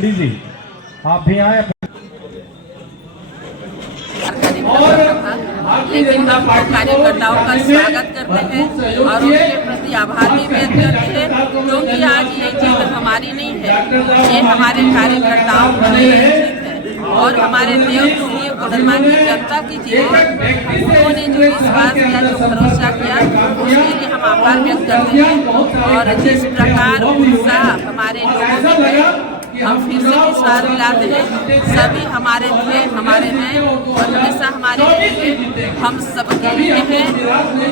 पंडित जी आप भी आए। लेकिन हम कार्यकर्ताओं का स्वागत करते हैं और उनके प्रति आभार भी व्यक्त करते हैं, क्योंकि आज ये जीत हमारी नहीं है, ये हमारे कार्यकर्ताओं की जीत है और हमारे देवतुल्य कोडरमा की जनता की जीत है। उन्होंने जो विश्वास किया, जो भरोसा किया, उसके लिए हम आभार व्यक्त करते हैं। और जिस प्रकार उत्साह हमारे लोगों में है, हम फिर से विश्वास दिलाते हैं, सभी हमारे थे, हमारे हैं और हमेशा हमारे लिए, हम सबके लिए हैं।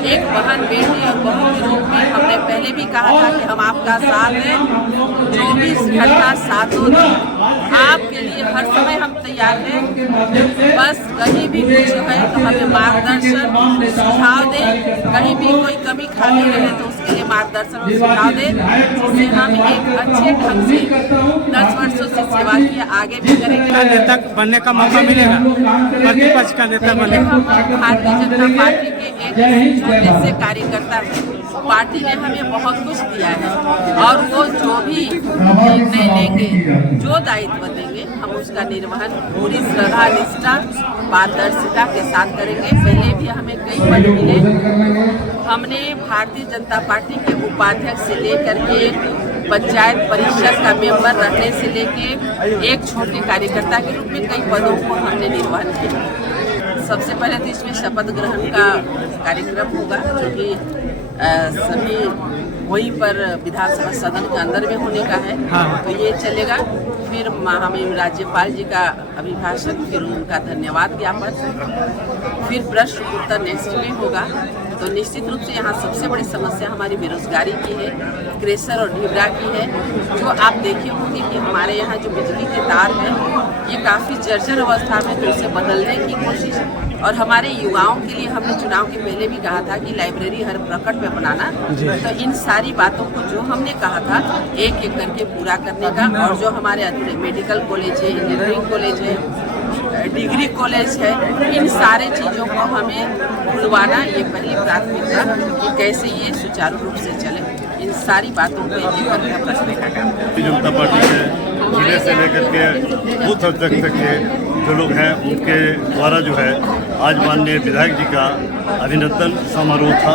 एक बहन, बेटी और बहू के रूप में हमने पहले भी कहा था कि हम आपका साथ हैं, 24 घंटा साथों दिन आपके लिए हर समय हम तैयार हैं। बस कहीं भी कुछ है तो हमें मार्गदर्शन सुझाव दें, कहीं भी कोई कमी खामी रहे तो उसके लिए मार्गदर्शन और सुझाव दें, जिससे हम एक अच्छे ढंग से 10 वर्षों से सेवा की आगे भी करेंगे। नेता बनने का मौका मिलेगा, प्रतिपक्ष का नेता बनने का। भारतीय जनता पार्टी के एक छोटे से कार्यकर्ता हैं। पार्टी ने हमें बहुत कुछ दिया है और वो जो भी निर्णय लेंगे, जो दायित्व देंगे, हम उसका निर्वहन पूरी श्रद्धा, निष्ठा, पारदर्शिता के साथ करेंगे। पहले भी हमें कई पद मिले, हमने भारतीय जनता पार्टी के उपाध्यक्ष से लेकर के पंचायत परिषद का मेंबर रहने से लेके एक छोटे कार्यकर्ता के रूप में कई पदों को हमने निर्वहन किया। सबसे पहले तो इसमें शपथ ग्रहण का कार्यक्रम होगा, जो कि सभी वहीं पर विधानसभा सदन के अंदर में होने का है। तो ये चलेगा। फिर हमें राज्यपाल जी का अभिभाषण, फिर उनका धन्यवाद ज्ञापन, फिर प्रश्न उत्तर नेक्स्ट में होगा। तो निश्चित रूप से यहाँ सबसे बड़ी समस्या हमारी बेरोजगारी की है, क्रेशर और ढिबरा की है। जो आप देखे होंगे कि हमारे यहाँ जो बिजली के तार हैं, ये काफ़ी जर्जर अवस्था में, तो उसे बदलने की कोशिश। और हमारे युवाओं के लिए हमने चुनाव के पहले भी कहा था कि लाइब्रेरी हर प्रखंड में बनाना। तो इन सारी बातों को जो हमने कहा था एक एक करके पूरा करने का, और जो हमारे अधूरे मेडिकल कॉलेज है, इंजीनियरिंग कॉलेज है, डिग्री कॉलेज है, इन सारे चीज़ों को हमें खुलवाना, ये पहली प्राथमिकता कि कैसे ये सुचारू रूप से चले। इन सारी बातों पे ध्यान रखने का काम। भारतीय जनता पार्टी के जिले से लेकर के बूथ तक के जो लोग हैं, उनके द्वारा जो है आज माननीय विधायक जी का अभिनंदन समारोह था।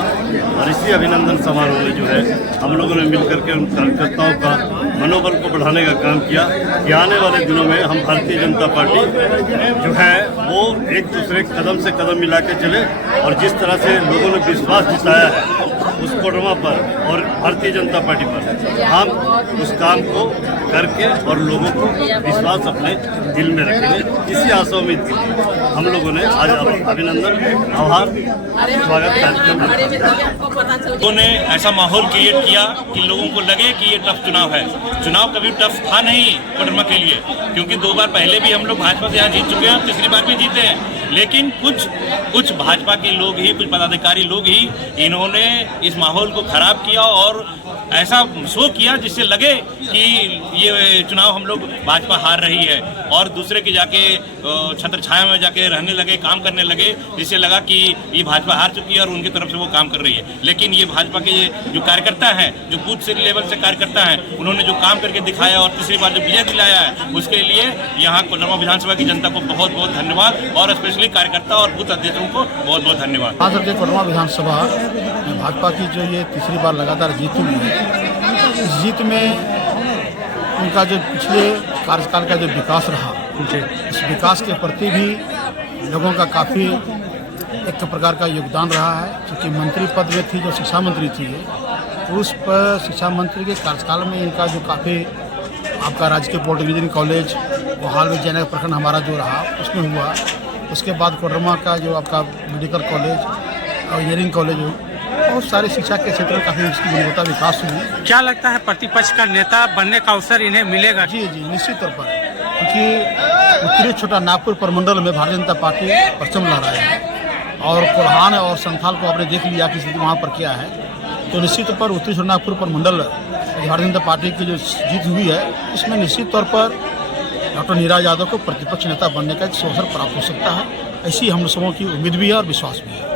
और इसी अभिनंदन समारोह में जो है हम लोगों ने मिलकर के उन कार्यकर्ताओं का मनोबल को बढ़ाने का काम किया कि आने वाले दिनों में हम भारतीय जनता पार्टी जो है वो एक दूसरे कदम से कदम मिला के चले। और जिस तरह से लोगों ने विश्वास जताया है उस कोडरमा पर और भारतीय जनता पार्टी पर, हम उस काम को करके और लोगों को विश्वास अपने दिल में रखेंगे। इसी आशा उम्मीद के लिए हम लोगों ने आज अभिनंदन, आभार, स्वागत कार्यक्रम लोगों ने ऐसा माहौल क्रिएट किया कि लोगों को लगे कि ये टफ चुनाव है। चुनाव कभी टफ था नहीं कोडरमा के लिए, क्योंकि 2 बार पहले भी हम लोग भाजपा से यहाँ जीत चुके हैं, 3री बार भी जीते हैं। लेकिन कुछ भाजपा के लोग ही, कुछ पदाधिकारी लोग ही इन्होंने इस माहौल को खराब किया और ऐसा शो किया जिससे लगे कि ये चुनाव हम लोग भाजपा हार रही है, और दूसरे के जाके छत्र छाया में जाके रहने लगे, काम करने लगे, जिससे लगा कि ये भाजपा हार चुकी है और उनकी तरफ से वो काम कर रही है। लेकिन ये भाजपा के जो कार्यकर्ता हैं, जो बूथ से लेवल से कार्यकर्ता हैं, उन्होंने जो काम करके दिखाया और 3री बार जो विजय दिलाया है, उसके लिए यहाँ कोडरमा विधानसभा की जनता को बहुत बहुत धन्यवाद, और स्पेशली कार्यकर्ता और बूथ अध्यक्षों को बहुत बहुत धन्यवाद। आज के कोडरमा विधानसभा में भाजपा की जो ये 3री बार लगातार जीत हुई है, इस जीत में उनका जो पिछले कार्यकाल का जो विकास रहा, इस विकास के प्रति भी लोगों का काफ़ी एक प्रकार का योगदान रहा है। क्योंकि मंत्री पद में थी, जो शिक्षा मंत्री थी, उस पर शिक्षा मंत्री के कार्यकाल में इनका जो काफ़ी आपका राजकीय पॉलिटेक्निक कॉलेज, वो हाल में जयनगर प्रखंड हमारा जो रहा उसमें हुआ। उसके बाद कोडरमा का जो आपका मेडिकल कॉलेज और इंजीनियरिंग कॉलेज हो, बहुत सारे शिक्षा के क्षेत्र में काफ़ी उसकी गुणवत्ता विकास हुई। क्या लगता है प्रतिपक्ष का नेता बनने का अवसर इन्हें मिलेगा? जी निश्चित तौर पर, क्योंकि उत्तरी छोटा नागपुर प्रमंडल में भारतीय जनता पार्टी परचम लहराए है और कोल्हान और संथाल को आपने देख लिया कि स्थिति वहाँ पर क्या है। तो निश्चित तौर पर उत्तरी छोटा नागपुर प्रमंडल भारतीय जनता पार्टी की जो जीत हुई है, इसमें निश्चित तौर पर डॉक्टर नीरज यादव को प्रतिपक्ष नेता बनने का एक अवसर प्राप्त हो सकता है। ऐसी हम लोगों की उम्मीद भी है और विश्वास भी है।